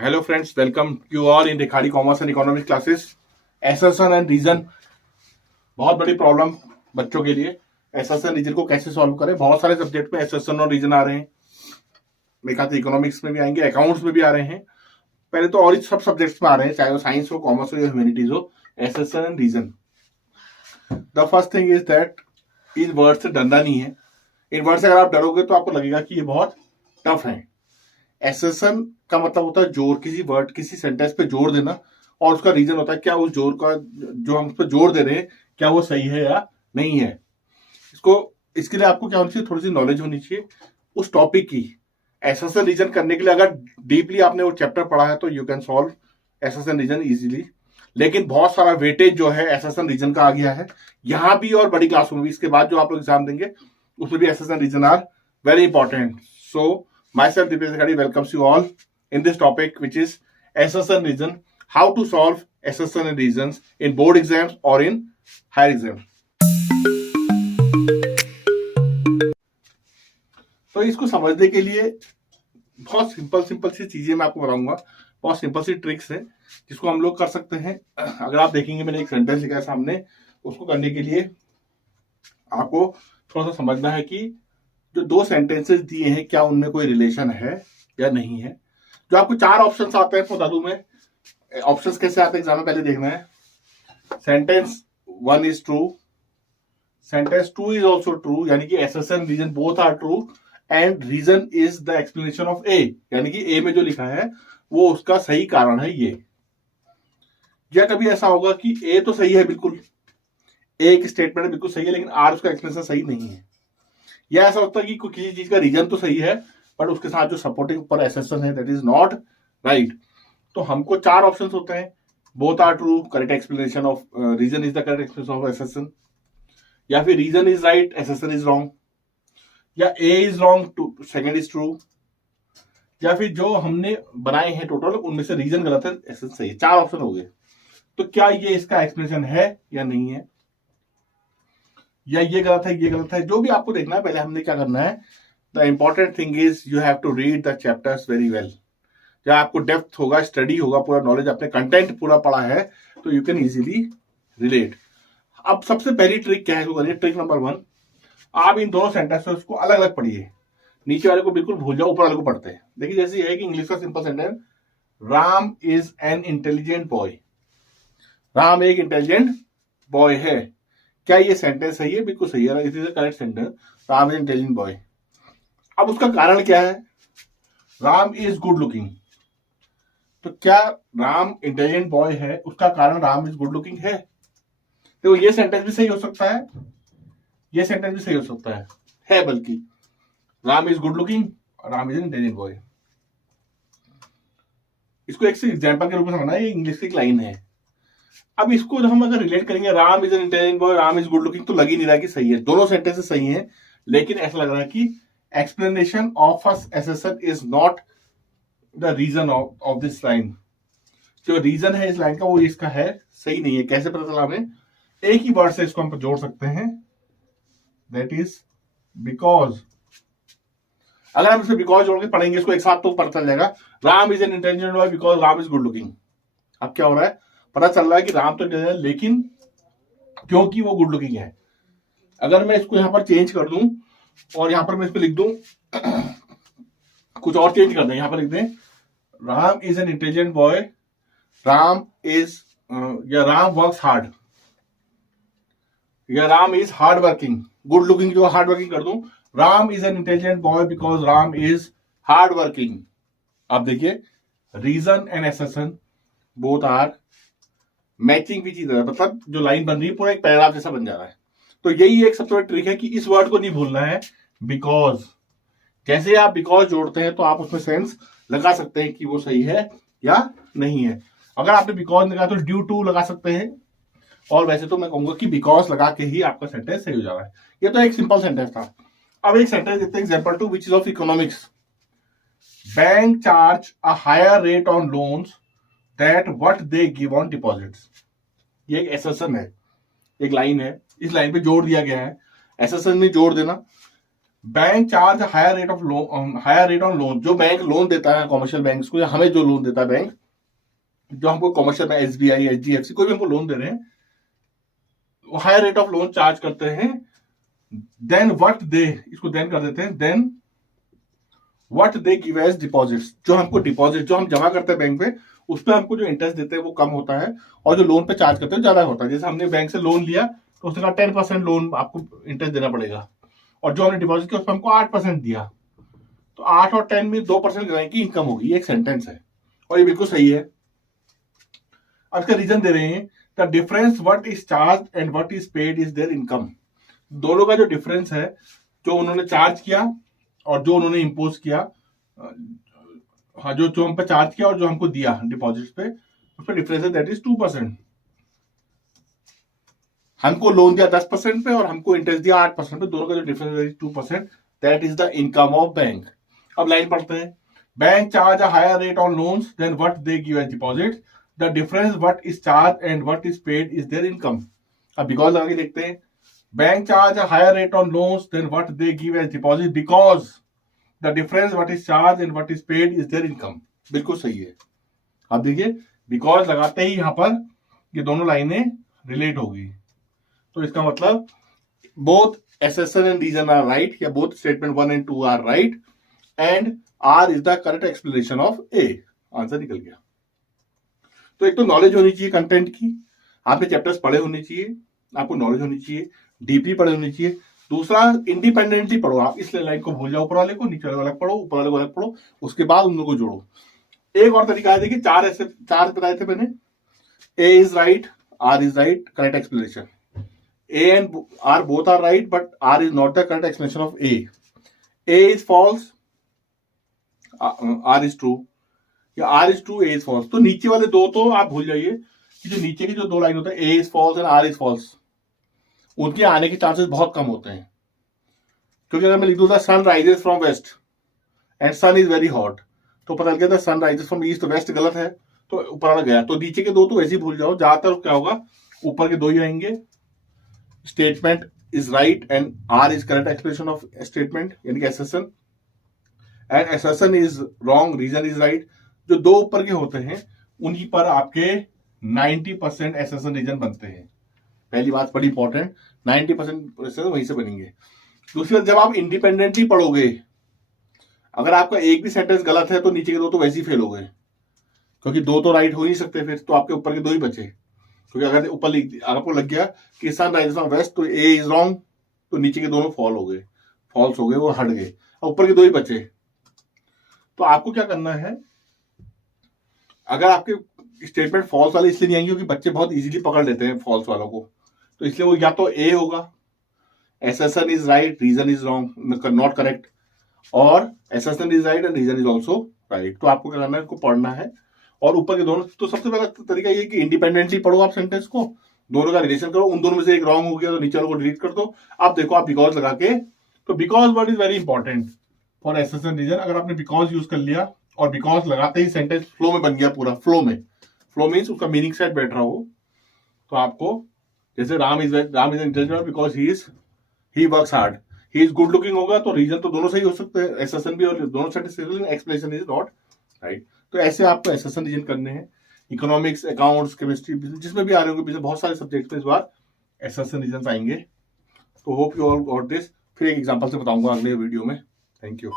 Hello friends, welcome you all in Rekhadi Commerce and Economics classes. Assertion and reason बहुत बड़ी problem बच्चों के लिए। assertion रीजन को कैसे सॉल्व करें, बहुत सारे सब्जेक्ट में assertion और रीजन आ रहे हैं। मेरे ख्याल से इकोनॉमिक्स में भी आएंगे, अकाउंट्स में भी आ रहे हैं, पहले तो और सब सब्जेक्ट्स में आ रहे हैं, चाहे वो साइंस हो, कॉमर्स हो या ह्यूमैनिटीज हो। assertion and reason, the first thing is that इन वर्ड से डरना नहीं है। इन वर्ड से अगर आप डरोगे तो आपको लगेगा कि ये बहुत टफ है। एसेसन का मतलब होता है जोर, किसी वर्ड किसी सेंटेंस पे जोर देना, और उसका रीजन होता है क्या उस जोर का जो हम उस पर जोर दे रहे हैं क्या वो सही है या नहीं है। इसके लिए आपको क्या होनी चाहिए, थोड़ी सी नॉलेज होनी चाहिए उस टॉपिक की। एसेसन रीजन करने के लिए अगर डीपली आपने वो चैप्टर पढ़ा है तो you can solve assertion reason easily. लेकिन बहुत सारा वेटेज जो है एसेसन रीजन का आ गया है यहाँ भी और बड़ी क्लासों में भी। इसके बाद जो आप लोग एग्जाम देंगे उसमें भी assertion reason are very important. So myself Dipesh Rekhadi welcomes you all in this topic which is assertion reason, how to solve assertion and reasons in board exams or in higher exams. तो इसको समझने के लिए बहुत simple सी चीजें मैं आपको बताऊंगा, बहुत सिंपल सी ट्रिक्स है जिसको हम लोग कर सकते हैं। अगर आप देखेंगे मैंने एक सेंटेंस लिखा है सामने, उसको करने के लिए आपको थोड़ा सा समझना है कि जो दो सेंटेंसेस दिए हैं क्या उनमें कोई रिलेशन है या नहीं है। जो आपको चार ऑप्शंस आते हैं बता दूं मैं, ऑप्शंस कैसे आते हैं एग्जाम में पहले देखना है। Sentence 1 is true, sentence 2 is also true, यानी कि assertion reason both are true, and reason is the explanation of A, यानी कि ए में जो लिखा है वो उसका सही कारण है ये। या कभी ऐसा होगा कि ए तो सही है, बिल्कुल ए एक स्टेटमेंट बिल्कुल सही है, लेकिन आर उसका एक्सप्लेनेशन सही नहीं है। या ऐसा होता है कि किसी चीज का रीजन तो सही है बट उसके साथ जो सपोर्टिंग पर एसेसन है दैट इज नॉट राइट। तो हमको चार ऑप्शंस होते हैं, both are true, correct explanation of reason is the correct explanation of assertion, या फिर reason is right assertion is wrong, या A is wrong two second is true, या फिर जो हमने बनाए हैं टोटल उनमें से रीजन गलत है एसेसन सही है। चार ऑप्शन हो गए। तो क्या ये इसका एक्सप्लेनेशन है या नहीं है, या ये गलत है ये गलत है, जो भी आपको देखना है। पहले हमने क्या करना है, the important thing is you have to read the chapters very well. जब आपको डेप्थ होगा, स्टडी होगा, पूरा नॉलेज, अपने कंटेंट पूरा पढ़ा है तो यू कैन इजीली रिलेट। अब सबसे पहली ट्रिक क्या है, तो करिए ट्रिक नंबर 1, आप इन दोनों सेंटेंसेस को अलग अलग पढ़िए। नीचे वाले को बिल्कुल भूल जाओ, ऊपर वाले को पढ़ते हैं। देखिए जैसे ये है कि इंग्लिश का simple sentence, Ram is an intelligent boy. Ram एक इंटेलिजेंट बॉय है। क्या ये सेंटेंस सही है? बिल्कुल सही है, it is the correct sentence, Ram is intelligent boy. अब उसका कारण क्या है, राम इज गुड लुकिंग। तो क्या राम इंटेलिजेंट बॉय है, उसका कारण राम इज गुड लुकिंग है। देखो ये सेंटेंस भी सही हो सकता है, ये सेंटेंस भी सही हो सकता है बल्कि राम इज गुड लुकिंग और राम इज इंटेलिजेंट बॉय। इसको एक एग्जाम्पल के रूप में समझना, ये इंग्लिश की एक लाइन है। अब इसको हम अगर रिलेट करेंगे, Ram is an intelligent boy, Ram is good looking, तो लग ही नहीं रहा कि सही है। दोनों सेंटेंसेस सही हैं, लेकिन ऐसा लग रहा है कि explanation of assertion is not the reason of this line. जो रीजन है इस लाइन का वो इसका है, सही नहीं है। कैसे पता चला हमें? एक ही वर्ड से इसको हम जोड़ सकते हैं, दैट इज बिकॉज। अगर हम इसे बिकॉज जोड़ के पढ़ेंगे इसको एक साथ तो पता चल जाएगा, Ram is an intelligent boy because Ram is good looking. अब क्या हो रहा है, पता चल रहा है कि राम तो इंटेलिजेंट है लेकिन क्योंकि वो गुड लुकिंग है। अगर मैं इसको यहां पर चेंज कर दूं और यहां पर मैं इसको लिख दूं कुछ और चेंज कर दें, यहां पर लिख दें Ram is an intelligent boy, Ram is या राम वर्क्स हार्ड, या Ram is hard working. Good looking जो हार्ड वर्किंग कर दूं, Ram is an intelligent boy because Ram is hard working. अब देखिए reason and assertion both are matching भी चीज है, मतलब जो लाइन बन रही है पूरा एक पैराग्राफ जैसा बन जा रहा है। तो यही एक सबसे बड़ी ट्रिक है कि इस वर्ड को नहीं भूलना है, बिकॉज। जैसे आप बिकॉज जोड़ते हैं तो आप उसमें सेंस लगा सकते हैं कि वो सही है या नहीं है। अगर आपने बिकॉज लगाया तो ड्यू टू लगा सकते हैं, और वैसे तो मैं कहूंगा कि बिकॉज लगा के ही आपका सेंटेंस सही हो जा रहा है। ये तो एक सिंपल सेंटेंस था। अब एक सेंटेंस देते हैं example 2 which is of economics. Bank charge a higher rate on loans that what they give on deposits. ये एक एसेसन है, एक लाइन है, इस लाइन पे जोड़ दिया गया है। एसेसन में जोड़ देना, bank charge higher rate of loan, higher rate on loan. जो बैंक लोन देता है कॉमर्शियल बैंक को, या हमें जो लोन देता है बैंक, जो हमको कॉमर्शियल बैंक SBI HDFC कोई भी हमको लोन दे रहे हैं, वो higher rate of loan charge करते हैं। देन व्हाट दे, इसको देन कर देते हैं, than what they give as deposits. जो हमको डिपॉजिट जो हम जमा करते हैं बैंक पे, उस पर हमको जो इंटरेस्ट देते हैं वो कम होता है, और जो लोन पे चार्ज करते हैं ज्यादा होता है। जैसे हमने बैंक से लोन लिया तो उसने कहा 10% लोन आपको इंटरेस्ट देना पड़ेगा, और जो हमने डिपॉजिट किया उस पर हमको 8% दिया, तो 8 और 10 में 2% बैंक की इनकम होगी। ये एक सेंटेंस है और ये बिल्कुल सही है। अब इसका रीजन दे रहे हैं, the difference what is charge and what is paid is their income. दोनों का जो डिफरेंस है, जो उन्होंने चार्ज किया और जो उन्होंने इम्पोज किया, हाँ, जो हम पे चार्ज किया और जो हमको दिया डिपॉजिट पे, उस पर डिफरेंस है, दैट इज 2%। हमको लोन दिया 10% पे और हमको इंटरेस्ट दिया 8% पे, दोनों का जो डिफरेंस है 2%, that is the income of bank. अब लाइन पढ़ते हैं, bank charge a higher rate on loans than what they give as deposit, the difference what is charge and what is paid is their income. अब because लगा के देखते हैं, bank charge a higher rate on loans than what they give as deposit because the difference what is charge and what is paid is their income. बिल्कुल सही है। अब देखिए, बिकॉज लगाते ही यहां पर ये दोनों लाइनें रिलेट होगी, तो इसका मतलब both assertion and reason are right, या both statement 1 and 2 are right, and R is the correct explanation of A। Answer निकल गया। तो एक तो नॉलेज होनी चाहिए कंटेंट की, आपने चैप्टर्स पढ़े होने चाहिए, आपको नॉलेज होनी चाहिए, डीपली पढ़े होनी चाहिए। दूसरा, इंडिपेंडेंटली पढ़ो आप, इसलिए लाइन को भूल जाओ, ऊपर वाले को, नीचे वाले को अलग पढ़ो, ऊपर वाले को अलग पढ़ो, उसके बाद उन लोगों को जोड़ो। एक और तरीका है, देखिए, चार बताए थे मैंने। A is right, R is right, correct explanation। A and R both are right, but R is not the correct explanation of A। A is false, R is true, या R is true, A is false। तो नीचे वाले दो तो आप भूल जाइए कि जो नीचे की जो दो लाइन होते हैं, A is false and R is false, उनके आने के चांसेस बहुत कम होते हैं। क्योंकि अगर मैं लिख दूँ sun rises from west and sun is very hot, तो पता लग गया था sun rises from east, west गलत है, तो ऊपर वाला गया। तो नीचे के दो तो वैसे ही भूल जाओ, ज्यादातर क्या होगा, ऊपर के दो ही आएंगे। Statement is right and R is correct expression of statement, यानी कि assertion, and assertion is wrong, reason is right. जो दो ऊपर के होते हैं उन्हीं पर आपके 90% assertion रीजन बनते हैं। पहली बात बड़ी इंपॉर्टेंट, 90% वहीं से बनेंगे। दूसरी बात, जब आप इंडिपेंडेंटली पढ़ोगे, अगर आपका एक भी सेंटेंस गलत है तो नीचे के दो तो वैसे ही फेल हो गए, क्योंकि दो तो राइट हो ही सकते, फिर तो आपके ऊपर के दो ही बचे। क्योंकि अगर ऊपर आपको लग गया कि सन राइजेस फ्रॉम वेस्ट, तो ए इज रॉन्ग, तो नीचे के दोनों फॉल हो गए, फॉल्स हो गए, वो हट गए, और ऊपर के दो ही बचे। तो आपको क्या करना है, अगर आपके स्टेटमेंट फॉल्स वाले इसलिए नहीं आएंगे क्योंकि बच्चे बहुत इजीली पकड़ लेते हैं फॉल्स वालों को, तो इसलिए वो या तो ए होगा, assertion is right, reason is wrong, not correct, और assertion is right and reason is also right. तो आपको क्या करना है, इसको पढ़ना है, और ऊपर के दोनों। तो सबसे पहला तरीका ये कि इंडिपेंडेंटली पढ़ो आप सेंटेंस को, दोनों का रिलेशन करो, उन दोनों में से एक रॉन्ग हो गया तो नीचे वाले को डिलीट कर दो। आप देखो, आप बिकॉज लगा के, तो because word is very important for assertion reason. अगर आपने बिकॉज यूज कर लिया और बिकॉज लगाते ही सेंटेंस फ्लो में बन गया, पूरा फ्लो में, फ्लो मीन्स उसका मीनिंग सेट बैठ रहा हो, तो आपको, जैसे Ram is intelligent because he works hard, he is good looking होगा, तो रीजन तो दोनों सही हो सकते हैं, assertion भी और दोनों satisfactory, explanation is not right. तो ऐसे आपको assertion रीजन करने हैं। इकोनॉमिक्स, अकाउंट्स, केमिस्ट्री, जिसमें भी आ रहे होंगे, बहुत सारे सब्जेक्ट में इस बार assertion रीजन आएंगे। तो hope you all got this. फिर एक एग्जांपल से बताऊंगा अगले वीडियो में। Thank you.